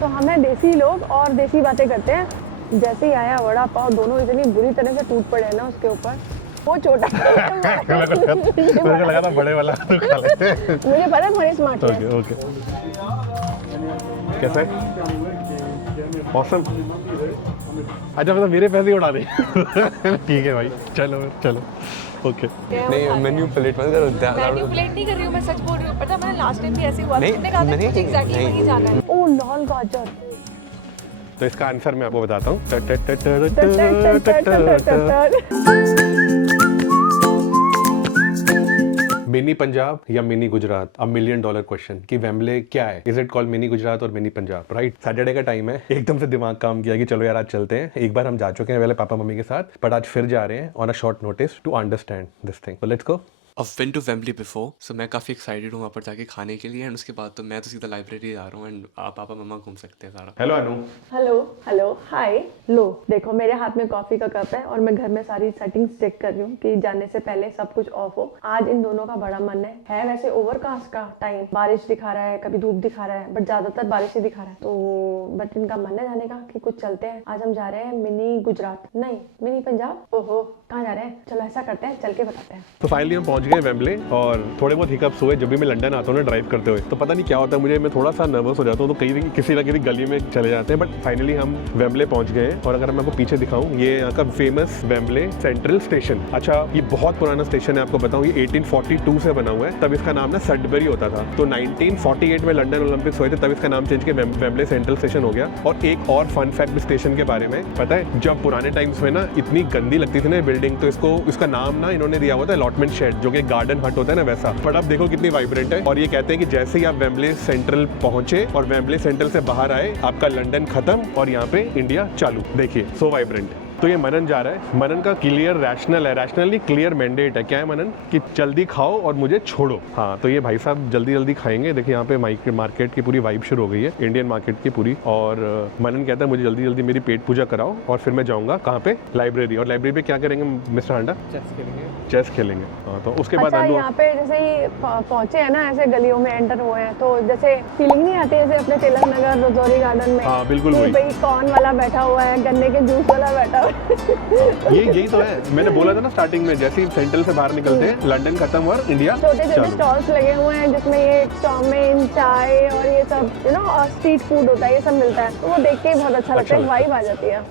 तो हम हैं देसी लोग और देसी बातें करते हैं। जैसे ही आया वड़ा पाव, दोनों इतनी बुरी तरह से टूट पड़े ना उसके ऊपर। वो छोटा मेरे को लगा था बड़े वाला तो खा लेते। मुझे पता है तुम्हारी स्मार्ट है। ओके कैसा है? ऑसम। अच्छा मतलब मेरे पैसे उड़ा दे। ठीक है भाई, चलो चलो ओके। नहीं मेन्यू प्लेट मत करो। मेन्यू प्लेट नहीं कर रही हूँ, मैं सच बोल रही हूँ। पता है मैंने लास्ट टाइम भी ऐसे हुआ, नहीं, तुमने कहा था मैंने- मुझे एग्जैक्टली नहीं। वहीं जाना है। ओ लाल गाजर। तो इसका आंसर मैं आपको बताता हूँ। मिनी पंजाब या मिनी गुजरात, $1 मिलियन क्वेश्चन कि वेम्बले क्या है? Is it called mini Gujarat और मिनी पंजाब? राइट। सैटरडे का टाइम है, एकदम से दिमाग काम किया कि चलो यार आज चलते हैं। एक बार हम जा चुके हैं पहले पापा मम्मी के साथ, बट आज फिर जा रहे हैं on a short notice to understand this thing. So let's go. I've been to Wembley before, so मैं काफ़ी एक्साइटेड हूँ वहाँ पर जाके खाने के लिए। एंड उसके बाद तो मैं तो सीधा लाइब्रेरी जा रहा हूँ एंड आप पापा मम्मा घूम सकते हैं सारा। Hello Anu. Hello hello hi. लो देखो मेरे हाथ में कॉफी का कप है और मैं घर में सारी सेटिंग्स चेक कर रही हूँ कि जाने से पहले सब कुछ ऑफ हो। आज इन दोनों का बड़ा मन है वैसे ओवरकास्ट का टाइम, बारिश दिखा रहा है, कभी धूप दिखा रहा है, बट ज्यादातर बारिश ही दिखा रहा है। तो बट इनका मन है जाने का कि कुछ चलते हैं। आज हम जा रहे हैं मिनी गुजरात, नहीं मिनी पंजाब। ओहो कहाँ जा रहे हैं? चलो ऐसा करते हैं, चल के बताते हैं। तो फाइनली हम पहुंच गए वेम्बले और थोड़े बहुत हिकअप्स हुए। जब भी मैं लंदन आता हूँ ना ड्राइव करते हुए, तो पता नहीं क्या होता है मैं थोड़ा सा नर्वस हो जाता हूँ, तो कहीं किसी ना किसी गली में चले जाते हैं। बट फाइनली हम वेम्बले पहुंच गए हैं। और अगर मैं आपको पीछे दिखाऊं, ये यहाँ का फेमस वेम्बले सेंट्रल स्टेशन। अच्छा ये बहुत पुराना स्टेशन है, आपको बताऊं ये 1842 से बना हुआ है। तब इसका नाम ना सडबरी होता था। तो 1948 में लंदन ओलंपिक्स हुए थे, तब इसका नाम चेंज के वेम्बले सेंट्रल स्टेशन हो गया। और एक और फन फैक्ट स्टेशन के बारे में पता है, जब पुराने टाइम्स में ना इतनी गंदी लगती थी ना बिल्डिंग, तो इसका नाम ना इन्होंने दिया हुआ था अलॉटमेंट शेड, जो कि गार्डन हट होता है ना वैसा। बट अब देखो कितनी वाइब्रेंट है। और ये कहते हैं कि जैसे ही आप वेम्बले सेंट्रल पहुंचे और वेम्बले सेंट्रल से बाहर आए, आपका लंदन खत्म और यहाँ पे इंडिया चालू। देखिए सो वाइब्रेंट। तो ये मनन जा रहा है। मनन का क्लियर रैशनल है, रैशनली क्लियर मैंडेट है। क्या है मनन? कि जल्दी खाओ और मुझे छोड़ो। हाँ तो ये भाई साहब जल्दी जल्दी खाएंगे। देखिए यहाँ पे मार्केट की पूरी वाइब शुरू हो गई है, इंडियन मार्केट की पूरी। और मनन कहता है मुझे जल्दी जल्दी मेरी पेट पूजा कराओ और फिर मैं जाऊँगा कहाँ पे? लाइब्रेरी। और लाइब्रेरी पे क्या करेंगे मिस्टर हांडा? चेस खेलेंगे। हाँ तो उसके बाद अच्छा यहाँ पे जैसे ही पहुंचे हैं ना, ऐसे गलियों में एंटर हुए हैं, तो जैसे फीलिंग नहीं आती जैसे अपने तिलक नगर रजौरी गार्डन में? हाँ बिल्कुल वही। भाई कौन वाला बैठा हुआ है, गन्ने के जूस वाला बैठा हुआ है। यही तो है। मैंने बोला था ना स्टार्टिंग में, जैसे ही सेंट्रल से बाहर निकलते हैं लंदन खत्म और इंडिया छोटे छोटे चालू। स्टॉल्स लगे हुए हैं जिसमें ये चाउमीन, चाय और ये सब स्ट्रीट फूड होता है, ये सब मिलता है। तो वो देख के ही बहुत अच्छा लगता है, वाइब आ जाती है।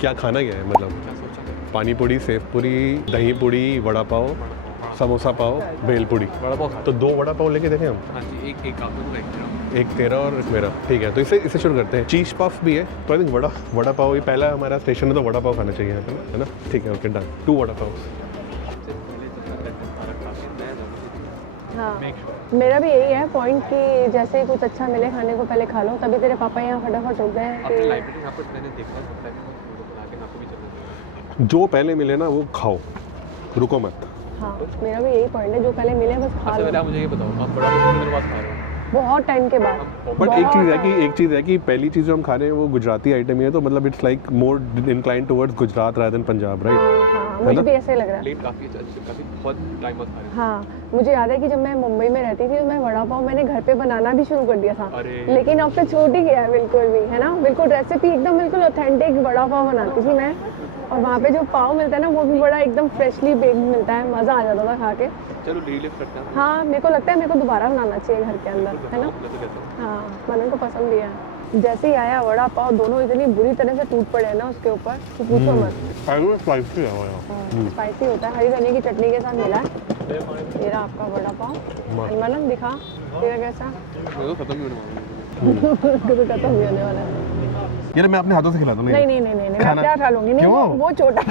क्या खाना क्या है मतलब? पानी पूरी, सेव पूरी, दही पूरी, वड़ा पाव, समोसा पाव, भेल पूरी। वड़ा पाव तो 2 वड़ा पाव लेके देखें हम। हाँ जी, एक आप लोगों का एक तेरा और एक मेरा। ठीक है तो इसे शुरू करते हैं। चीज पफ भी है तो आई थिंक वड़ा पाव ये पहला हमारा स्टेशन है, तो वड़ा पाव खाना चाहिए यहाँ पे, है ना? ठीक है ओके डन। 2 वड़ा पाव। हाँ मेरा भी यही है पॉइंट कि जैसे ही कुछ अच्छा मिले खाने को पहले खा लो। तभी तेरे पापा यहाँ फटाफट उठ गए कि जो पहले मिले ना वो खाओ, रुको मत। हाँ मेरा भी यही पॉइंट है, जो पहले मिले बस खा लो। मुझे ये बताओ, आप बड़ा कितने बाद खा रहे हो? बहुत टाइम के बाद। बट एक चीज़ है कि पहली चीज़ जो हम खा रहे हैं वो गुजराती आइटम ही है, तो मतलब it's like more incline towards Gujarat rather than Punjab, right? हाँ मुझे भी ऐसे ही लग रहा है। प्लेट काफ़ी बहुत टाइम बाद खा रहे हो। हाँ मुझे याद है कि जब मैं मुंबई में रहती थी तो मैं वड़ा पाव मैंने घर पे बनाना भी शुरू कर दिया था। लेकिन अब तो छूट ही गया है बिल्कुल भी, है ना? बिल्कुल रेसिपी एकदम बिल्कुल ऑथेंटिक वड़ा पाव बनाती थी मैं। और वहाँ पे जो पाव मिलता है ना वो भी बड़ा एकदम फ्रेशली बेक्ड मिलता है, मज़ा आ जाता था खा के। चलो रिलीव करते हैं। हाँ मेरे को लगता है मेरे को दोबारा बनाना चाहिए घर के अंदर, है ना? हाँ मनन को पसंद भी है। जैसे ही आया वड़ा पाव, दोनों इतनी बुरी तरह से टूट पड़े हैं ना उसके ऊपर कि पूछो मत। स्पाइसी है वो यार। स्पाइसी होता है, हरी धनिया की चटनी के साथ मिला है। ये रहा आपका वड़ा पाव। मनन दिखा तेरा कैसा? मैं तो खत्म ही होने वाला कभी खत्म भी होने वाला है। यार मैं अपने हाथों से खिलाता हूँ। नहीं मैं क्या खा लूंगी? नहीं वो छोटा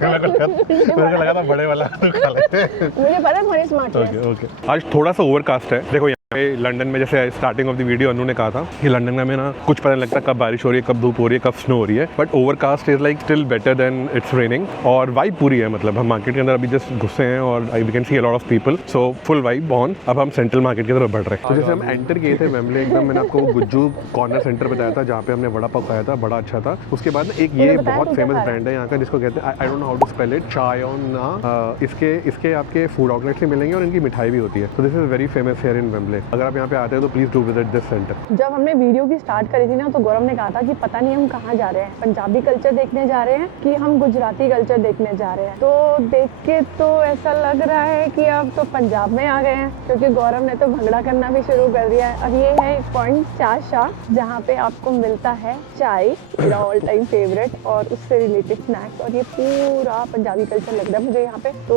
मेरे को लगा था बड़े वाला तो खा लेते। मुझे पता है तुम्हारी स्मार्ट है। ओके आज थोड़ा सा ओवरकास्ट है। देखो लंदन में जैसे स्टार्टिंग ऑफ द वीडियो अनु ने कहा था कि लंदन में ना कुछ पता नहीं लगता कब बारिश हो रही है, कब धूप हो रही है, कब स्नो हो रही है। But overcast is like still better than it's raining. और वाइब पूरी है, मतलब हम मार्केट के अंदर अभी जस्ट घुसे हैं और I can see a lot of people, so full vibe on. अब हम सेंट्रल मार्केट की तरफ बढ़ रहे हैं। तो जैसे हम एंटर किए थे वेम्बले, एकदम मैंने आपको गुज्जू कॉर्नर सेंटर बताया था जहाँ पे हमने वड़ा पाव खाया था, बड़ा अच्छा था। उसके बाद एक ये बहुत फेमस ब्रांड है यहाँ का जिसको कहते हैं, I don't know how to spell it, चायोना। इसके आपके फूड आउटलेट्स से मिलेंगे और इनकी मिठाई भी होती है। तो this is very famous here in Wembley. अगर आप यहाँ पे आते हैं तो please do visit this centre. जब हमने वीडियो की स्टार्ट करी थी ना तो गौरव ने कहा था कि पता नहीं हम कहाँ जा रहे हैं, पंजाबी कल्चर देखने जा रहे हैं कि हम गुजराती कल्चर देखने जा रहे हैं। तो देख के तो ऐसा लग रहा है कि अब तो पंजाब में आ गए हैं, क्योंकि गौरव ने तो भंगड़ा करना भी शुरू कर दिया है। अब ये है पॉइंट चाय शाह, जहाँ पे आपको मिलता है चाय, मेरा ऑल टाइम फेवरेट, और उससे रिलेटेड स्नैक्स, और ये पूरा पंजाबी कल्चर लग रहा है मुझे यहाँ पे। तो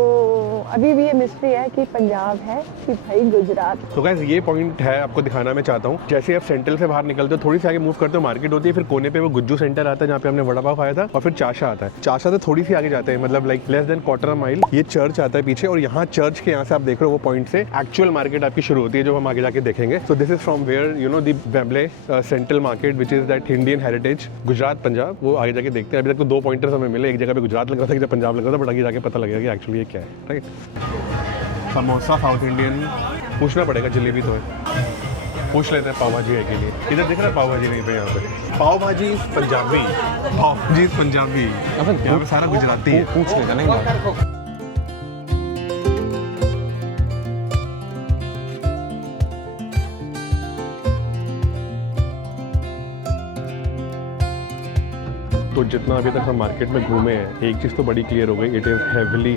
अभी भी ये मिस्ट्री है कि पंजाब है कि भाई गुजरात। तो गाइस ये पॉइंट है आपको दिखाना मैं चाहता हूँ। जैसे आप सेंट्रल से बाहर निकलते हो, थोड़ी सी आगे मूव करते हो, मार्केट होती है, फिर कोने पे वो गुज्जू सेंटर आता है जहाँ पे हमने वड़ा पाव खाया था, और फिर चाशा आता है। चाशा से थोड़ी सी आगे जाते हैं, मतलब like less than quarter mile, ये चर्च आता है पीछे, और यहाँ चर्च के यहाँ से आप देख रहे हो वो पॉइंट से एक्चुअल मार्केट आपकी शुरू होती है, जो हम आगे जाके देखेंगे। So this is from where you know the Wembley central market which is that Indian heritage, Gujarat Punjab. वो आगे जाके देखते हैं। अभी तक तो 2 पॉइंटर्स हमें मिले, एक जगह पे गुजरात लग रहा था, एक जगह पंजाब लग रहा था, बट आगे जाके पता लगेगा कि एक्चुअली ये क्या है। राइट, समोसा साउथ इंडियन पूछना पड़ेगा, जलेबी तो है, पूछ लेते हैं पाव भाजी है के लिए। इधर दिख रहा है पाव भाजी नहीं पे, यहाँ पे पाव भाजी पंजाबी, पाव भाजी पंजाबी, यहाँ पे सारा गुजराती है। पूछ लेगा नहीं। तो जितना अभी तक हम मार्केट में घूमे हैं, एक चीज़ तो बड़ी क्लियर हो गई, it is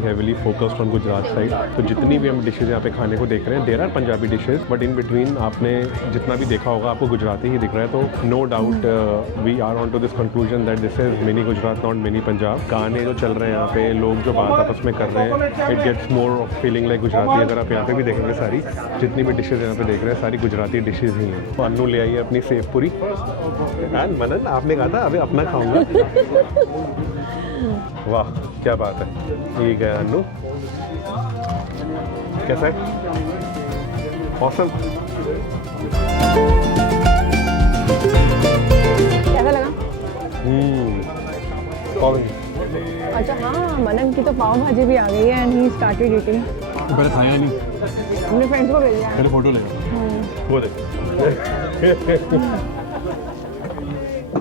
heavily focused on Gujarat side. तो जितनी भी हम डिशेज यहाँ पे खाने को देख रहे हैं, there are Punjabi dishes, but in between आपने जितना भी देखा होगा आपको गुजराती ही दिख रहा है। तो no doubt we are on to this conclusion that this is mini Gujarat, not mini Punjab. गाने जो चल रहे हैं यहाँ पे, लोग जो बात आपस में कर रहे हैं, it gets more of feeling like Gujarati. अगर आप यहाँ पे भी देखेंगे, सारी जितनी भी डिशेज यहाँ पे देख रहे हैं, सारी गुजराती डिशेज ही हैं। तो अन्नू ले आई है अपनी सेव पूरी, मनन आपने कहा था अभी अपना खाऊंगा। वाह क्या बात है, ठीक है अन्नू, कैसा है? ऑसम। कैसा लगा? अच्छा हाँ, मनन की तो पाव भाजी भी आ गई है एंड ही स्टार्टेड ईटिंग। पहले खाया नहीं, अपने फ्रेंड्स को भेजा है। पहले फोटो लेगा वो देख।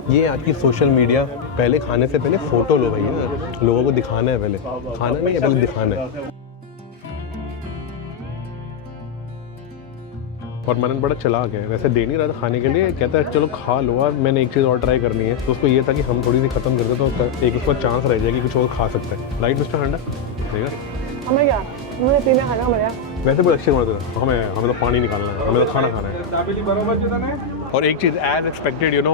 ये आपकी सोशल मीडिया, पहले खाने से पहले फोटो लो भैया, लोगों को दिखाना है, पहले खाना नहीं है, पहले दिखाना है। और मनन बड़ा चला गया, वैसे दे नहीं रहा था खाने के लिए, कहता है चलो खा लो, और मैंने एक चीज़ और ट्राई करनी है। तो उसको ये था कि हम थोड़ी सी खत्म कर दे तो एक उसको चांस रह जाएगी कुछ और खा सकते हैं। राइट मिस्टर हंडा, देगा हमें क्या, मुझे पीने खाना पड़ेगा। वैसे बहुत अच्छे बनते थे, हमें तो पानी निकालना है, हमें तो खाना खाना है। और एक चीज़ एज एक्सपेक्टेड यू नो,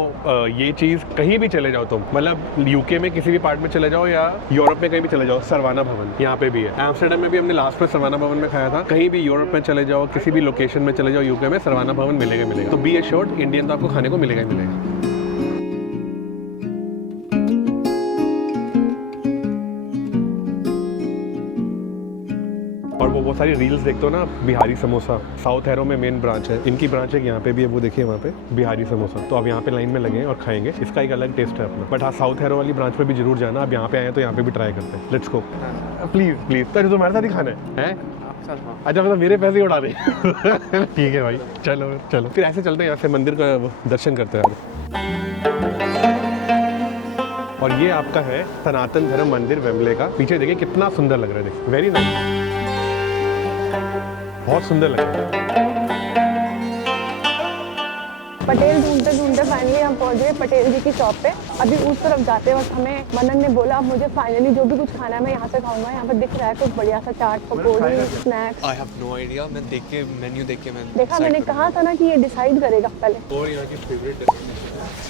ये चीज़ कहीं भी चले जाओ तुम, मतलब यूके में किसी भी पार्ट में चले जाओ या यूरोप में कहीं भी चले जाओ, सरवाना भवन यहाँ पे भी है। एम्स्टर्डम में भी हमने लास्ट में सरवाना भवन में खाया था। कहीं भी यूरोप में चले जाओ, किसी भी लोकेशन में चले जाओ यूके में, सरवाना भवन मिलेगा। तो बी एश्योर्ड, इंडियन तो आपको खाने को मिलेगा ही मिलेगा। और वो बहुत सारी रील्स देखते हो ना, बिहारी समोसा, साउथ एरो में मेन ब्रांच है, इनकी ब्रांच है यहाँ पे भी है, वो देखिए वहाँ पे बिहारी समोसा। तो अब यहाँ पे लाइन में लगे हैं और खाएंगे, इसका एक अलग टेस्ट है अपना। बट हाँ, साउथ एरो वाली ब्रांच पे भी जरूर जाना, अब यहाँ पे आए तो यहाँ पे भी ट्राई करते हैं। Let's go please please. तो तुम्हारे साथ ही खाना है? अच्छा, मतलब मेरे पैसे उड़ा दे। ठीक है भाई, चलो चलो फिर ऐसे चलते हैं, यहाँ से मंदिर का दर्शन करते हैं। और ये आपका है सनातन धर्म मंदिर वेम्बले का। पीछे देखिए कितना सुंदर लग रहा है, देखिए वेरी नाइस, बहुत सुंदर लग रहा है। पटेल ढूंढते ढूंढते फाइनली हम पहुंच गए पटेल जी की शॉप पे। अभी उस तरफ जाते वक्त हमें मनन ने बोला मुझे फाइनली जो भी कुछ खाना है मैं यहाँ से खाऊंगा। यहाँ पर दिख रहा है कुछ बढ़िया सा chaat pakodi snacks. I have no idea, मैं देख के मेन्यू देख के मैं देखा, मैंने कहा था ना कि ये डिसाइड करेगा पहले। और यहाँ की फेवरेट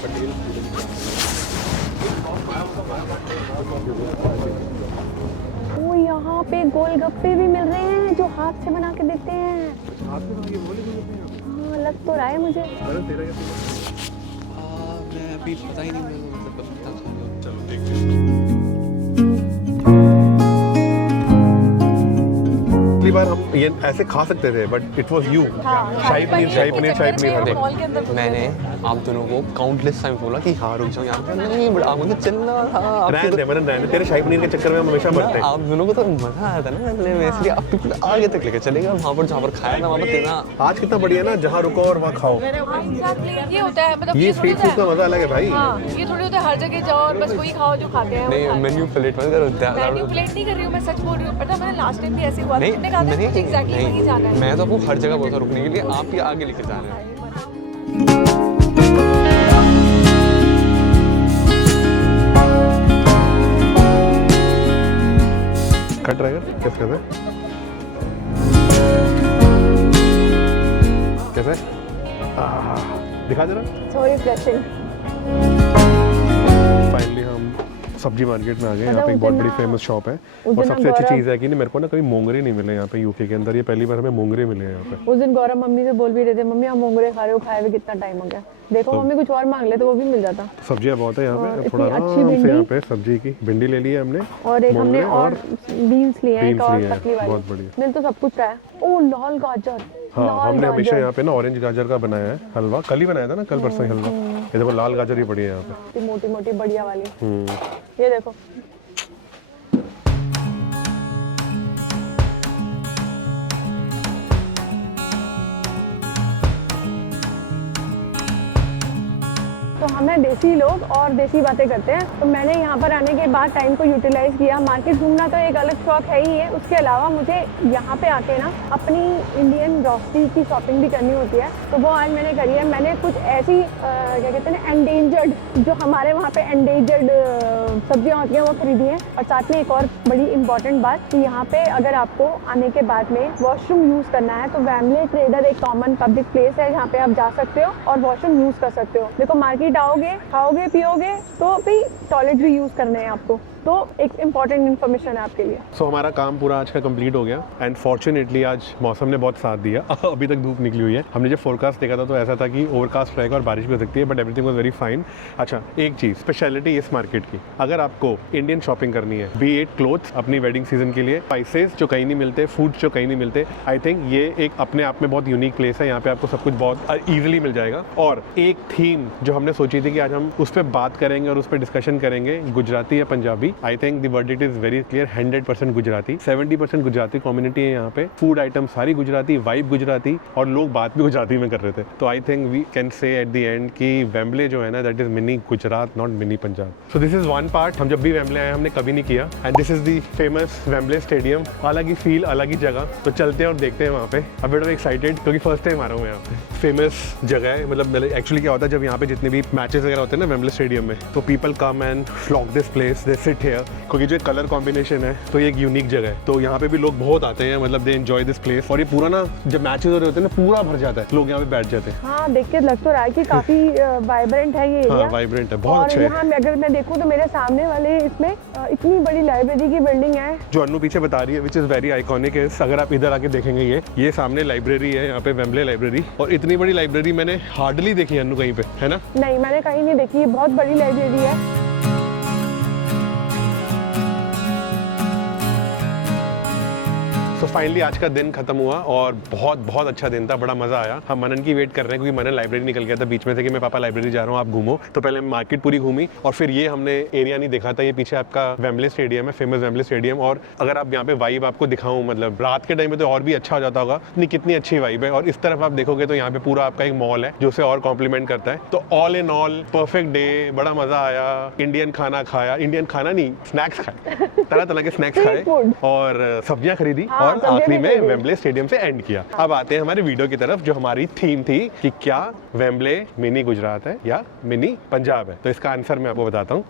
पटेल ओ यहाँ पे गोलगप्पे भी मिल रहे हैं जो हाथ से बना के देते हैं। हाँ, लग तो रहा है मुझे। मैं अभी पता ही नहीं, मैं चलो देखते हैं। पिछली बार हम ये ऐसे खा सकते थे, बट इट वाज यू। शाही पनीर। मैंने आप दोनों को काउंटलेस टाइम बोला कि हाँ रुक जाओ यहाँ पे, नहीं बड़ा मुझे चलना था। रहने तेरे शाही पनीर के चक्कर में हम हमेशा मरते हैं। आप दोनों को तो मजा आया था ना, इसलिए आप आगे तक लेकर चलेगा। वहाँ पर जहाँ पर खाया था वहाँ पर तेना आज कितना बढ़िया ना, जहाँ रुको और वहाँ खाओ। ये होता है, मतलब ये स्ट्रीट फूड का मजा अलग है भाई। हाँ, ये थोड़ी होता है हर जगह जाओ और बस वही खाओ जो खाते हैं। नहीं, मेन्यू प्लेट मत करो। मेन्यू प्लेट नहीं कर रही हूँ, मैं सच बोल रही हूँ। पता मैंने लास्ट टाइम भी ऐसे हुआ था, तुमने कहा है, मुझे exactly वहीं जाना है। मैं तो आपको हर जगह बोलता हूँ रुकने के लिए, आप ये आगे लेकर जा रहे हैं। कट रहेगा कैसे कैसे कैसे दिखा जरा। सो रिफ्रेशिंग। फाइनली हम सब्जी मार्केट में आ गए। यहाँ मतलब पे एक उस बहुत दिन बड़ी ना- फेमस शॉप है उस और दिन सबसे ना अच्छी गौरव- चीज़ है कि नहीं मेरे को ना कभी मोंगरे नहीं मिले यहाँ पे यूके के अंदर। ये पहली बार हमें मोंगरे मिले हैं यहाँ पे। उस दिन गौरव मम्मी से बोल भी रहे थे, मम्मी हम मोंगरे खा रहे हो, खाए हुए कितना टाइम हो गया। देखो मम्मी कुछ और मांग ले तो वो भी मिल जाता। सब्जियाँ बहुत है यहाँ और पे। इतनी थोड़ा अच्छी आराम से भिंडी। यहाँ पे सब्जी की भिंडी ले ली है हमने और एक हमने मोंगरे और बीन्स लिए हैं, एक beans और लिए हैं, पतली वाली। बहुत बढ़िया। मिल तो सब कुछ रहा है। ओ लाल गाजर। हाँ लाल हमने हमेशा गाजर। यहाँ पे ना ऑरेंज गाजर का बनाया है हलवा। कल ही बनाया था ना, कल परसों ही हलवा। ये देखो लाल गाजर ही बढ़िया है यहाँ पे। मोटी मोटी बढ़िया वाली। हम्म। ये देखो तो हमें देसी लोग और देसी बातें करते हैं। तो मैंने यहाँ पर आने के बाद टाइम को यूटिलाइज किया। मार्केट घूमना तो एक अलग शौक है ही है, उसके अलावा मुझे यहाँ पे आके ना अपनी इंडियन ग्रॉसरी की शॉपिंग भी करनी होती है। तो वो आज मैंने करी है। मैंने कुछ ऐसी क्या कहते हैं एंडेंजर्ड, जो हमारे वहाँ पे एंडेंजर्ड सब्जियाँ होती हैं वो खरीदी हैं। और साथ में एक और बड़ी इंपॉर्टेंट बात कि यहाँ पे अगर आपको आने के बाद में वॉशरूम यूज़ करना है तो वैमले ट्रेडर एक कॉमन पब्लिक प्लेस है जहाँ पे आप जा सकते हो और वॉशरूम यूज़ कर सकते हो। देखो मार्केट आओगे, खाओगे, पियोगे तो भी टॉयलेट भी यूज़ करने हैं आपको। तो एक इम्पॉर्टेंट इन्फॉर्मेशन है आपके लिए। सो हमारा काम पूरा आज का कंप्लीट हो गया एंड फॉर्चुनेटली आज मौसम ने बहुत साथ दिया। अभी तक धूप निकली हुई है। हमने जब फोरकास्ट देखा था तो ऐसा था कि ओवरकास्ट रहेगा और बारिश भी हो सकती है, but everything was very fine. अच्छा एक चीज़ स्पेशलिटी इस मार्केट की, अगर आपको इंडियन शॉपिंग करनी है, बी इट क्लोथ्स अपनी वेडिंग सीजन के लिए, स्पाइसेस जो कहीं नहीं मिलते, फूड्स जो कहीं नहीं मिलते, आई थिंक ये एक अपने आप में बहुत यूनिक प्लेस है। यहाँ पे आपको सब कुछ बहुत ईजिली मिल जाएगा। और एक थीम जो हमने सोची थी कि आज हम उस पर बात करेंगे और उस पर डिस्कशन करेंगे, गुजराती या Punjabi. I think the word it is very clear, 100% Gujarati. 70% Gujarati community है यहाँ पे। फूड आइटम सारी गुजराती, वाइब गुजराती, और लोग बात भी गुजराती में कर रहे थे। तो I think we can say at the end कि वेम्बले जो है ना that is mini Gujarat, not mini Punjab. So this is one part. हम जब भी वेम्बले आए हमने कभी नहीं किया and this is the famous Wembley stadium. अलग ही फील, अलग ही जगह। तो चलते हैं और देखते हैं वहाँ पे। अब बेटर एक्साइटेड क्योंकि फर्स्ट टाइम आ रहा हूँ यहाँ पे। फेमस जगह है, मतलब एक्चुअली क्या होता है जब यहाँ पे जितने भी मैचेस वगैरह होते हैं ना वेम्बले स्टेडियम में, तो people come and flock this place, they sit here, क्योंकि जो कलर कॉम्बिनेशन है तो ये एक यूनिक जगह है। तो यहाँ पे भी लोग बहुत आते हैं, मतलब दे एंजॉय दिस प्लेस। और ये पूरा ना जब मैचेस हो रहे होते हैं ना पूरा भर जाता है, लोग यहाँ पे बैठ जाते हैं। हाँ देख के लग तो रहा है कि काफी वाइब्रेंट है ये एरिया। हाँ वाइब्रेंट है, बहुत अच्छा और है। यहाँ अगर मैं देखूँ तो मेरे सामने वाले इसमें इतनी बड़ी लाइब्रेरी की बिल्डिंग है जो अन्नू पीछे बता रही है विच इज़ वेरी आइकॉनिक है। अगर आप इधर आके देखेंगे ये सामने लाइब्रेरी है यहाँ पे, वेम्बले लाइब्रेरी। और इतनी बड़ी लाइब्रेरी मैंने हार्डली देखी है अन्नू कहीं पे, है ना? नहीं मैंने कहीं नहीं देखी, ये बहुत बड़ी लाइब्रेरी है। तो फाइनली आज का दिन खत्म हुआ और बहुत बहुत अच्छा दिन था, बड़ा मजा आया। हम मनन की वेट कर रहे हैं क्योंकि मनन लाइब्रेरी निकल गया था बीच में से कि मैं पापा लाइब्रेरी जा रहा हूँ, आप घूमो। तो पहले मार्केट पूरी घूमी और फिर ये हमने एरिया नहीं देखा था। ये पीछे आपका वेम्बले स्टेडियम है, फेमस वेम्बले स्टेडियम। और अगर आप यहाँ पे वाइब आपको दिखाऊं, मतलब रात के टाइम में तो और भी अच्छा हो जाता होगा, नहीं कितनी अच्छी वाइब है। और इस तरफ आप देखोगे तो यहाँ पे पूरा आपका एक मॉल है जो उसे और कॉम्प्लीमेंट करता है। तो all in all perfect day, बड़ा मजा आया। इंडियन खाना खाया, इंडियन खाना नहीं स्नैक्स खाए, तरह तरह के स्नैक्स खाए और सब्जियां खरीदी हाँ, और आखिरी में वेम्बले स्टेडियम से एंड किया। अब आते हैं हमारे वीडियो की तरफ, जो हमारी थीम थी कि क्या वेम्बले मिनी गुजरात है या मिनी पंजाब है। तो इसका आंसर मैं आपको बताता हूँ।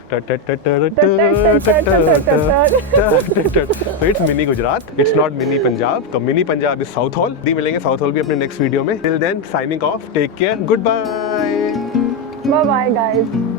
तो it's mini Gujarat, it's not mini Punjab. तो mini Punjab is Southall. दी मिलेंगे साउथ हॉल भी अपने नेक्स्ट वीडियो में। Till then signing off, take care, goodbye. Bye bye guys.